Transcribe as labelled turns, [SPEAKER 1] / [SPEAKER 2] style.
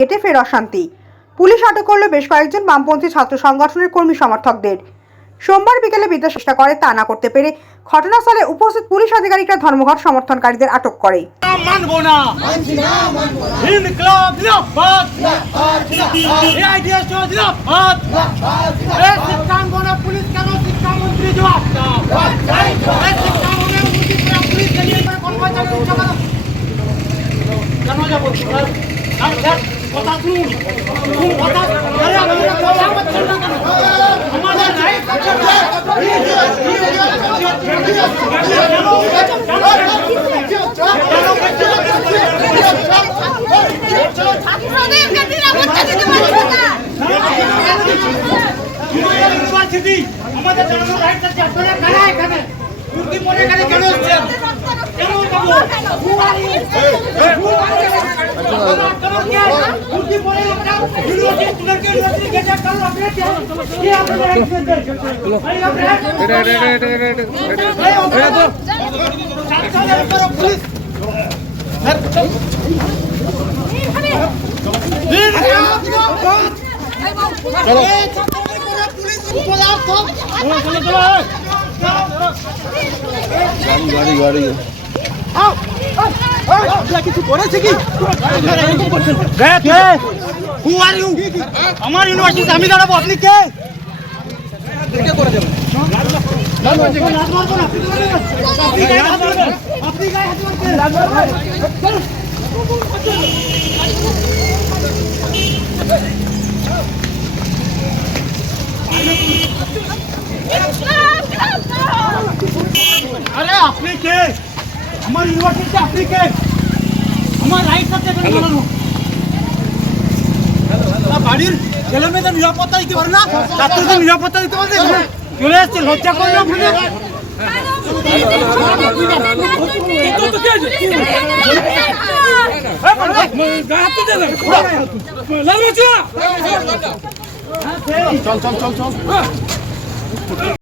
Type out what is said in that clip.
[SPEAKER 1] কেটে ফের অশান্তি। পুলিশ আটক করল বেশ কয়েকজন বামপন্থী ছাত্র সংগঠনের কর্মী সমর্থকদের। সোমবার বিকেলে বিদ্যা চেষ্টা করে তা না করতে পেরে ঘটনাস্থলে উপস্থিত পুলিশ আধিকারিকরা ধর্মঘট সমর্থনকারীদের আটক করে।
[SPEAKER 2] কথা কেন আমাদের জানানোর রাইট আছে আপনারা কেন এখানে পরে এখানে কেন এসেছেন কেন যাব কুর্তি স্টুডেন্টকে ইউনিভার্সিটি গেটে কারণ আপনারা কি কি আপনারা রাইট দিতে এটা এটা এটা এটা এটা এটা তো পুলিশ Who are you? আমার ইউনিভার্সিটি আমি দাঁড়াবো আপনি কে আপনি গায়ে হাত মারছেন। আরে আপনি কে আমার ইউনিভার্সিটি আপনি কে আমার রাইট আছে এখানে দাঁড়ানো তা বাড়ির ছেলে মেয়েদের নিরাপত্তা দিতে পারে না? ছাত্রদের নিরাপত্তা দিতে পারে না? চলে আসছে লজ্জা আপনাদের
[SPEAKER 3] চল চল চল চল।